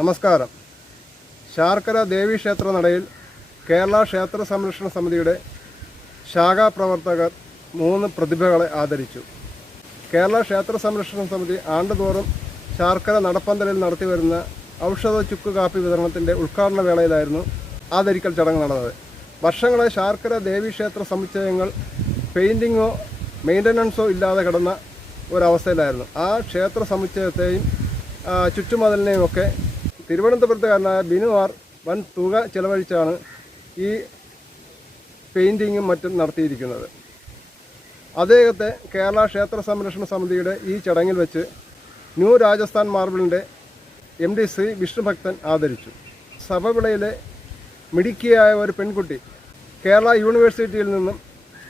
നമസ്കാരം. ശാർക്കര ദേവീക്ഷേത്ര നടയിൽ കേരള ക്ഷേത്ര സംരക്ഷണ സമിതിയുടെ ശാഖാപ്രവർത്തകർ മൂന്ന് പ്രതിഭകളെ ആദരിച്ചു. കേരള ക്ഷേത്ര സംരക്ഷണ സമിതി ആണ്ടുതോറും ശാർക്കര നടപ്പന്തലിൽ നടത്തിവരുന്ന ഔഷധ ചുക്ക് കാപ്പി വിതരണത്തിന്റെ ഉദ്ഘാടന വേളയിലായിരുന്നു ആദരിക്കൽ ചടങ്ങ് നടന്നത്. വർഷങ്ങളെ ശാർക്കര ദേവീക്ഷേത്ര സമുച്ചയങ്ങൾ പെയിന്റിങ്ങോ മെയിന്റനൻസോ ഇല്ലാതെ കിടന്ന ഒരവസ്ഥയിലായിരുന്നു. ആ ക്ഷേത്ര സമുച്ചയത്തെയും ചുറ്റുമതിലിനെയും ഒക്കെ തിരുവനന്തപുരത്തുകാരനായ ബിനുവാർ വൻ തുക ചെലവഴിച്ചാണ് ഈ പെയിന്റിങ്ങും മറ്റും നടത്തിയിരിക്കുന്നത്. അദ്ദേഹത്തെ കേരള ക്ഷേത്ര സംരക്ഷണ സമിതിയുടെ ഈ ചടങ്ങിൽ വെച്ച് ന്യൂ രാജസ്ഥാൻ മാർബിളിന്റെ എം ഡി ശ്രീ വിഷ്ണുഭക്തൻ ആദരിച്ചു. സഭവിളയിലെ മിടുക്കിയായ ഒരു പെൺകുട്ടി കേരള യൂണിവേഴ്സിറ്റിയിൽ നിന്നും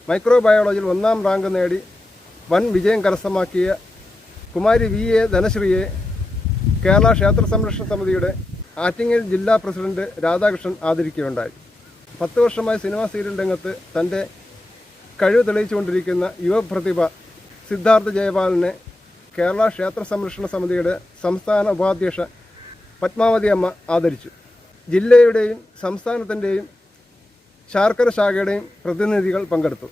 മൈക്രോബയോളജിയിൽ ഒന്നാം റാങ്ക് നേടി വൻ വിജയം കരസ്ഥമാക്കിയ കുമാരി വി എ ധനശ്രീയെ കേരള ക്ഷേത്ര സംരക്ഷണ സമിതിയുടെ ആറ്റിങ്ങൽ ജില്ലാ പ്രസിഡന്റ് രാധാകൃഷ്ണൻ ആദരിക്കുകയുണ്ടായി. പത്ത് വർഷമായി സിനിമാ സീരിയൽ രംഗത്ത് തന്റെ കഴിവ് തെളിയിച്ചുകൊണ്ടിരിക്കുന്ന യുവപ്രതിഭ സിദ്ധാർത്ഥ ജയപാലിനെ കേരള ക്ഷേത്ര സംരക്ഷണ സമിതിയുടെ സംസ്ഥാന ഉപാധ്യക്ഷ പത്മാവതി അമ്മ ആദരിച്ചു. ജില്ലയുടെയും സംസ്ഥാനത്തിന്റെയും ശാർക്കര ശാഖയുടെയും പ്രതിനിധികൾ പങ്കെടുത്തു.